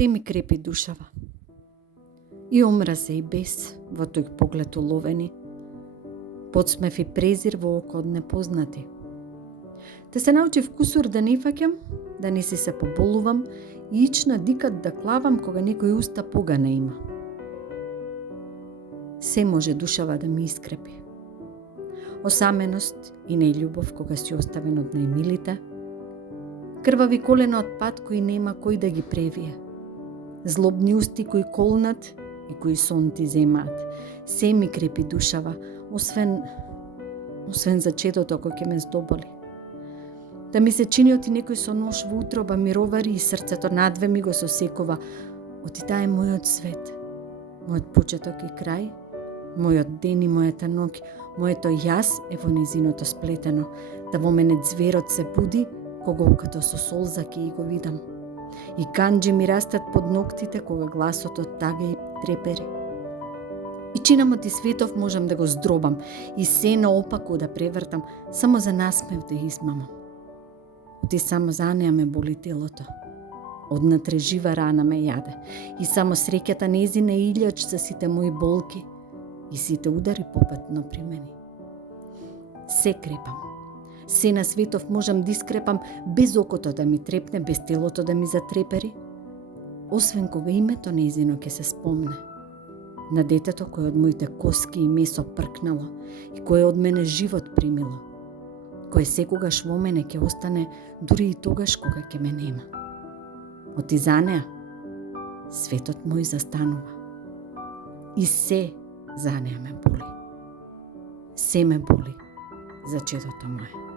Се ми крепи душава. И омразе и бес во тој поглед уловени, подсмев и презир во око од непознати. Те се научив кусур да не фаќам, да не се поболувам и ична дикат да клавам кога некој уста погана има. Се може душава да ми искрепи. Осаменост и нељубов кога си оставен од најмилите, крвави колена од пат кои нема кој да ги превие, злобни усти кои колнат и кои сон ти земаат. Се ми крепи душава, освен зачетото кој ќе ме здоболи. Да ми се чини оти некој со нож во утроба ми ровари и срцето надве ми го сосекува. Оти таа е мојот свет, мојот почеток и крај, мојот ден и мојата ноќ, моето јас е во незиното сплетено, да во мене зверот се буди, кога окато со солза ќе го видам. И канџи ми растат под ноктите, кога гласот од тага и трепери. И чинамот и светов можам да го здробам, и се наопаку да превртам, само за насмев да измамам. Оти само за неа ме боли телото. Однатре жива рана ме јаде, и само среќата незина е илјач за сите мои болки и сите удари попетно при мене. Се крепам. Се на светов можам да искрепам без окото да ми трепне, без телото да ми затрепери, освен кога името незино ќе се спомне. На детето кој од моите коски и месо пркнало и кој од мене живот примило, кој секогаш во мене ќе остане дури и тогаш кога ќе ме нема. Оти за неа светот мој застанува. И се за неа ме боли. Се ме боли зачетото моје.